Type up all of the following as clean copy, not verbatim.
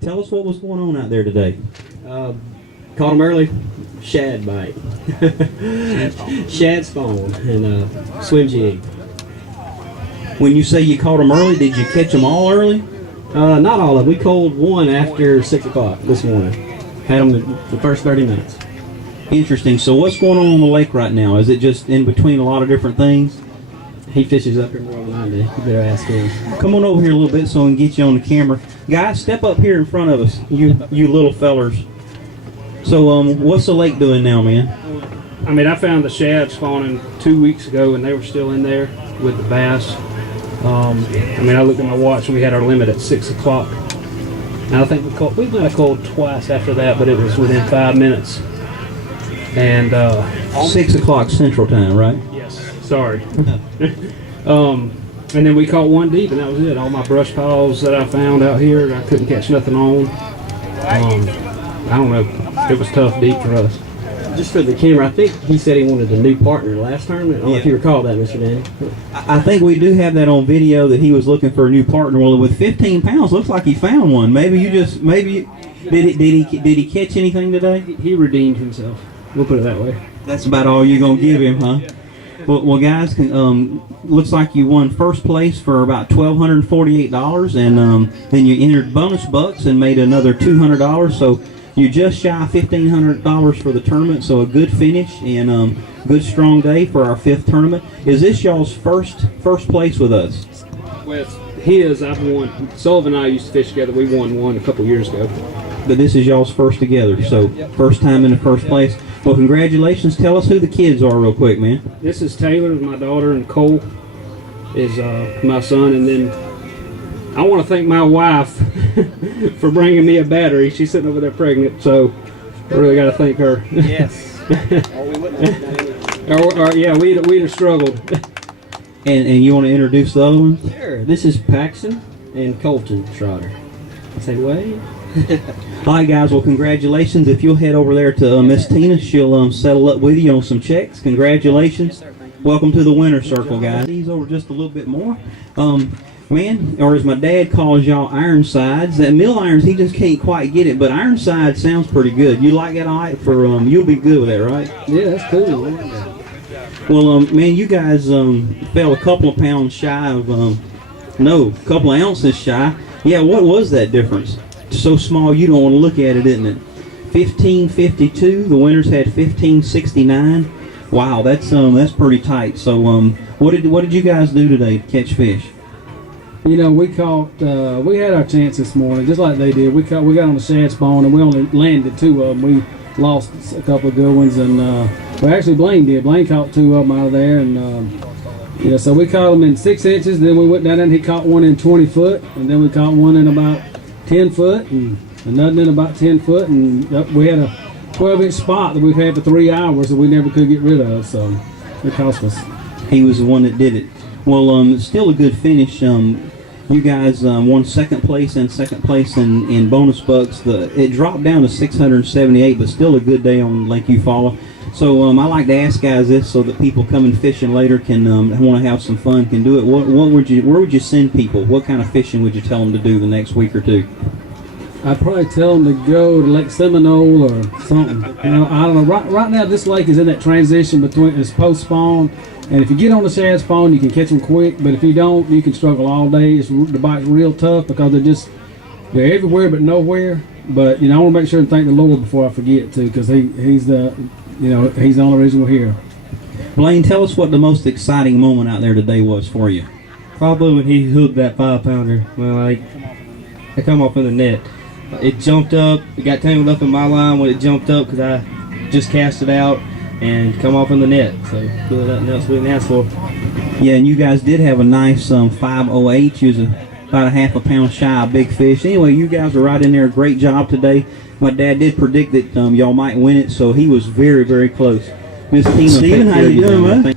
Tell us what was going on out there today. Caught them early. Shad bite. Shad spawn and swim jig. When you say you caught them early, did you catch them all early? Not all of them. We called one after 6 o'clock this morning. Had them the first 30 minutes. Interesting. So what's going on the lake right now? Is it just in between a lot of different things? He fishes up here more than I do. You better ask him. Come on over here a little bit so we can get you on the camera. Guys, step up here in front of us, you little fellers. So what's the lake doing now, man? I mean, I found the shad spawning 2 weeks ago, and they were still in there with the bass. I mean, I looked at my watch, and we had our limit at 6 o'clock. And I think we might have called twice after that, but it was within 5 minutes. And 6 o'clock Central Time, right? yes, sorry. And then we caught one deep, and that was it. All my brush piles that I found out here, I couldn't catch nothing on. I don't know. It was tough deep for us. Just for the camera, I think he said he wanted a new partner last tournament. I don't know if you recall that, Mr. Danny. I think we do have that on video that he was looking for a new partner. Well, with 15 pounds, looks like he found one. Maybe did he catch anything today? He redeemed himself. We'll put it that way. That's about all you're gonna give him, huh? Well, guys, looks like you won first place for about $1,248, and then you entered bonus bucks and made another $200. So you're just shy of $1,500 for the tournament. So a good finish and good strong day for our 5th tournament. Is this y'all's first place with us? With his, I've won. Sullivan and I used to fish together. We won one a couple years ago. But this is y'all's first together, so first time in the first place. Well, congratulations. Tell us who the kids are real quick, man. This is Taylor, my daughter, and Cole is my son. And then I want to thank my wife for bringing me a battery. She's sitting over there pregnant, so I really got to thank her. Yes. Or we wouldn't have yeah, we'd have struggled. And you want to introduce the other one? Sure. This is Paxton and Colton Trotter. Say what? All right, guys. Well, congratulations. If you'll head over there to Miss Tina, she'll settle up with you on some checks. Congratulations. Welcome to the winner's circle, guys. These over just a little bit more. Man, or as my dad calls y'all, Ironsides. That mill irons, he just can't quite get it, but Ironside sounds pretty good. You like that, all right? For you'll be good with that, right? Yeah, that's cool. Well, man, you guys fell a couple of pounds shy of, no, a couple of ounces shy. Yeah, what was that difference? So small you don't want to look at it, isn't it? 1552. The winners had 1569. Wow, that's pretty tight. So, what did you guys do today to catch fish? You know, we caught. We had our chance this morning, just like they did. We got on the shad spawn, and we only landed 2 of them. We lost a couple of good ones, and well, actually Blaine did. Blaine caught 2 of them out of there, and you know, so we caught them in 6 inches. Then we went down there, and he caught one in 20 foot, and then we caught one in about 10 foot, and another in about 10 foot, and we had a 12-inch spot that we've had for 3 hours that we never could get rid of. So it cost us. He was the one that did it. Well, still a good finish. You guys won second place and second place in bonus bucks. It dropped down to 678, but still a good day on Lake Eufaula. So I like to ask guys this so that people coming fishing later can want to have some fun, can do it. Where would you send people? What kind of fishing would you tell them to do the next week or two? I'd probably tell them to go to Lake Seminole or something. You know, I don't know. Right now, this lake is in that transition between it's post spawn, and if you get on the shad spawn, you can catch them quick. But if you don't, you can struggle all day. The bite's real tough because they're everywhere but nowhere. But you know, I want to make sure and thank the Lord before I forget to, because he's the only reason we're here. Blaine, tell us what the most exciting moment out there today was for you. Probably when he hooked that 5-pounder. Well, I come off in the net. It jumped up. It got tangled up in my line when it jumped up because I just cast it out and come off in the net. So really nothing else we didn't ask for. Yeah, and you guys did have a nice 508. You was about a half a pound shy of big fish. Anyway, you guys are right in there. Great job today. My dad did predict that y'all might win it, so he was very, very close. Miss Tina, Steven, how you doing, man?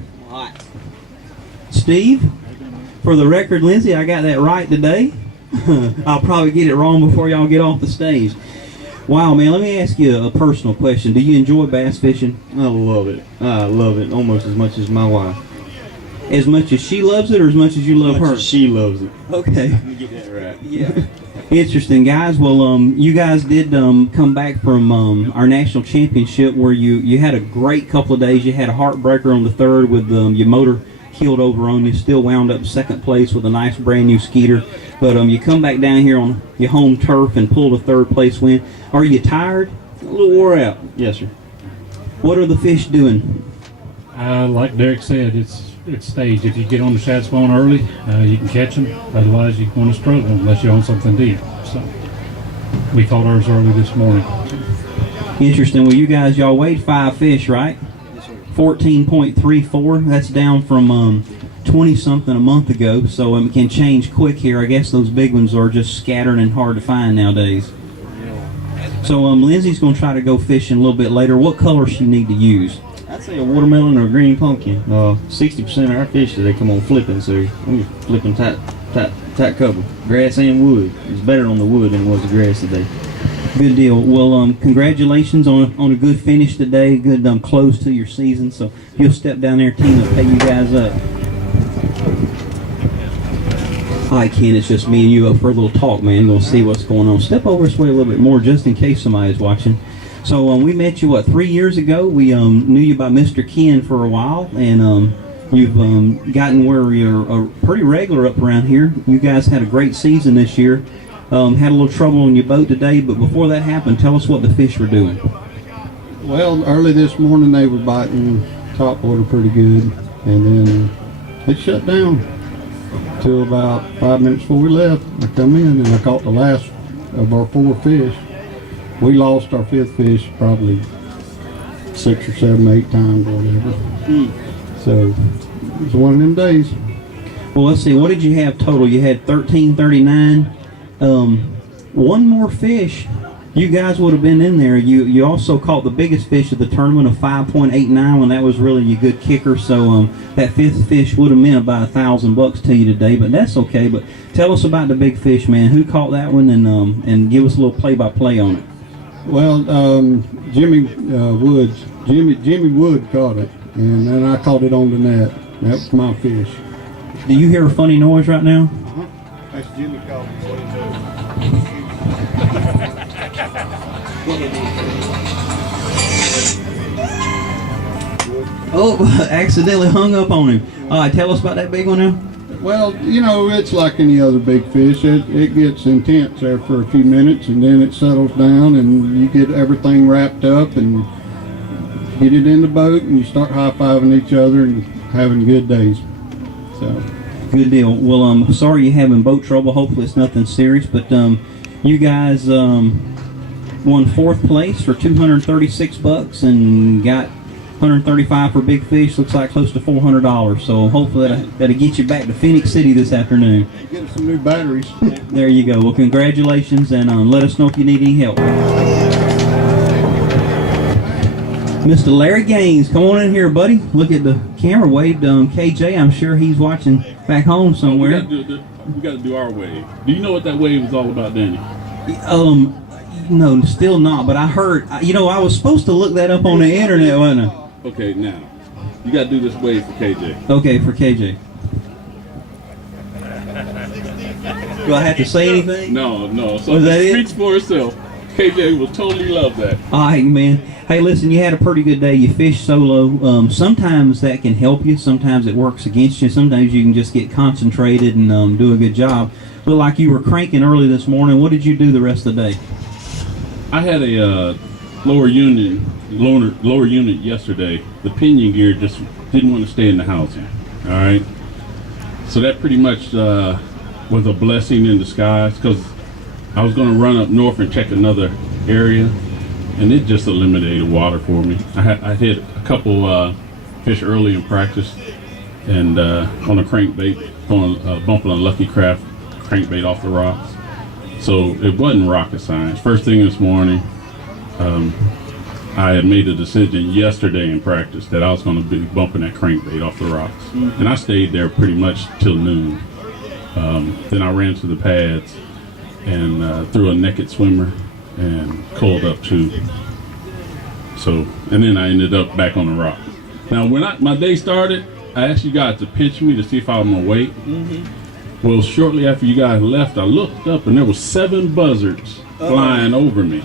Steve, for the record, Lindsay, I got that right today. I'll probably get it wrong before y'all get off the stage. Wow, man, let me ask you a personal question. Do you enjoy bass fishing? I love it. I love it almost as much as my wife. As much as she loves it, or as much as you love her? She loves it. Okay. Let me get that right. Yeah. Interesting, guys. Well, you guys did come back from our national championship where you had a great couple of days. You had a heartbreaker on the third with your motor killed over on you. Still wound up second place with a nice brand new Skeeter. But you come back down here on your home turf and pulled a third place win. Are you tired? A little wore out. Yes, sir. What are the fish doing? Like Derek said, it's staged. If you get on the shad spawn early, you can catch them. Otherwise, you're going to struggle unless you're on something deep. So we caught ours early this morning. Interesting. Well, you guys, y'all weighed 5 fish, right? 14.34. That's down from 20-something a month ago. So it can change quick here. I guess those big ones are just scattered and hard to find nowadays. So Lindsay's going to try to go fishing a little bit later. What color she need to use? I'd say a watermelon or a green pumpkin. 60% of our fish they come on flipping, so we're flipping tight cover. Grass and wood. It's better on the wood than it was the grass today. Good deal. Well, congratulations on a good finish today. Good close to your season. So you'll step down there, team, and pay you guys up. Hi, Ken. It's just me and you up for a little talk, man. We'll see what's going on. Step over this way a little bit more, just in case somebody's watching. So we met you 3 years ago. We knew you by Mr. Ken for a while, and you've gotten where you're pretty regular up around here. You guys had a great season this year. Had a little trouble on your boat today, but before that happened, tell us what the fish were doing. Well, early this morning they were biting topwater pretty good, and then it shut down till about 5 minutes before we left. I come in and I caught the last of our 4 fish. We lost our 5th fish probably 6 or 7, 8 times or whatever. So it was one of them days. Well, let's see. What did you have total? You had 1339. One more fish. You guys would have been in there. You also caught the biggest fish of the tournament of 5.89 when that was really a good kicker. So that 5th fish would have meant about $1,000 to you today, but that's okay. But tell us about the big fish, man. Who caught that one, and give us a little play-by-play on it. Well, Jimmy Wood caught it, and then I caught it on the net. That was my fish. Do you hear a funny noise right now? That's Jimmy caught it. Oh, accidentally hung up on him. All right, tell us about that big one now. Well, you know, it's like any other big fish. It gets intense there for a few minutes, and then it settles down, and you get everything wrapped up and get it in the boat, and you start high-fiving each other and having good days. So. Good deal. Well, I'm sorry you're having boat trouble. Hopefully it's nothing serious, but you guys won 4th place for $236 and got $135 for big fish. Looks like close to $400. So hopefully that'll get you back to Phoenix City this afternoon. Get us some new batteries. There you go. Well, congratulations, and let us know if you need any help. Mr. Larry Gaines, come on in here, buddy. Look at the camera. Waved KJ. I'm sure he's watching back home somewhere. We got to do our wave. Do you know what that wave is all about, Danny? No, still not. But I heard. I was supposed to look that up on the internet, wasn't I? Okay, now you got to do this wave for KJ. Okay, for KJ. Do I have to say anything? No. So Was that it it? speaks for itself. KJ will totally love that. All right, man. Hey, listen, you had a pretty good day. You fished solo. Sometimes that can help you. Sometimes it works against you. Sometimes you can just get concentrated and do a good job. Looked like you were cranking early this morning. What did you do the rest of the day? I had a lower unit yesterday. The pinion gear just didn't want to stay in the housing. All right. So that pretty much was a blessing in disguise, because I was going to run up north and check another area, and it just eliminated water for me. I hit a couple fish early in practice, and on a crankbait, bumping a Lucky Craft crankbait off the rocks. So it wasn't rocket science. First thing this morning, I had made a decision yesterday in practice that I was going to be bumping that crankbait off the rocks, and I stayed there pretty much till noon. Then I ran to the pads and threw a naked swimmer and coiled up too. So, and then I ended up back on the rock. Now, when my day started, I asked you guys to pinch me to see if I'm awake. Well, shortly after you guys left, I looked up and there were 7 buzzards flying over me.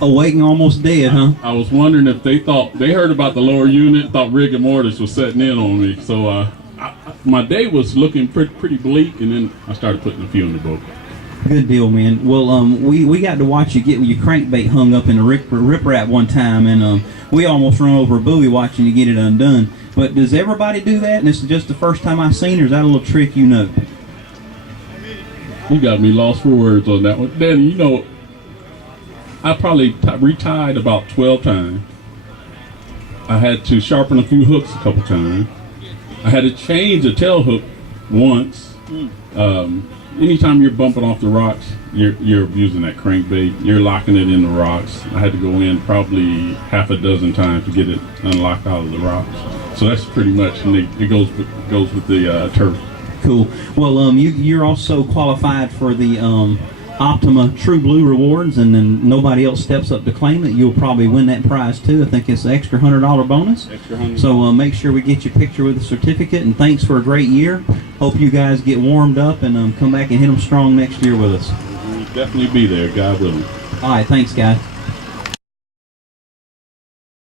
Awake and almost dead, huh? I was wondering if they heard about the lower unit, thought rigor mortis was setting in on me. So my day was looking pretty bleak, and then I started putting a few in the boat. Good deal, man. Well, we got to watch you get your crankbait hung up in a riprap one time, and we almost run over a buoy watching you get it undone. But does everybody do that? And this is just the first time I've seen, or is that a little trick you know? You got me lost for words on that one. Danny, you know, I probably retied about 12 times. I had to sharpen a few hooks a couple times. I had to change a tail hook once. Anytime you're bumping off the rocks, you're using that crankbait. You're locking it in the rocks. I had to go in probably half a dozen times to get it unlocked out of the rocks. So that's pretty much, and it goes with the turf. Cool. Well, you're also qualified for the Optima True Blue Rewards, and then nobody else steps up to claim it. You'll probably win that prize too. I think it's an extra $100 bonus. Extra $100. So make sure we get your picture with the certificate, and thanks for a great year. Hope you guys get warmed up and come back and hit them strong next year with us. We'll definitely be there, God willing. All right, thanks, guys.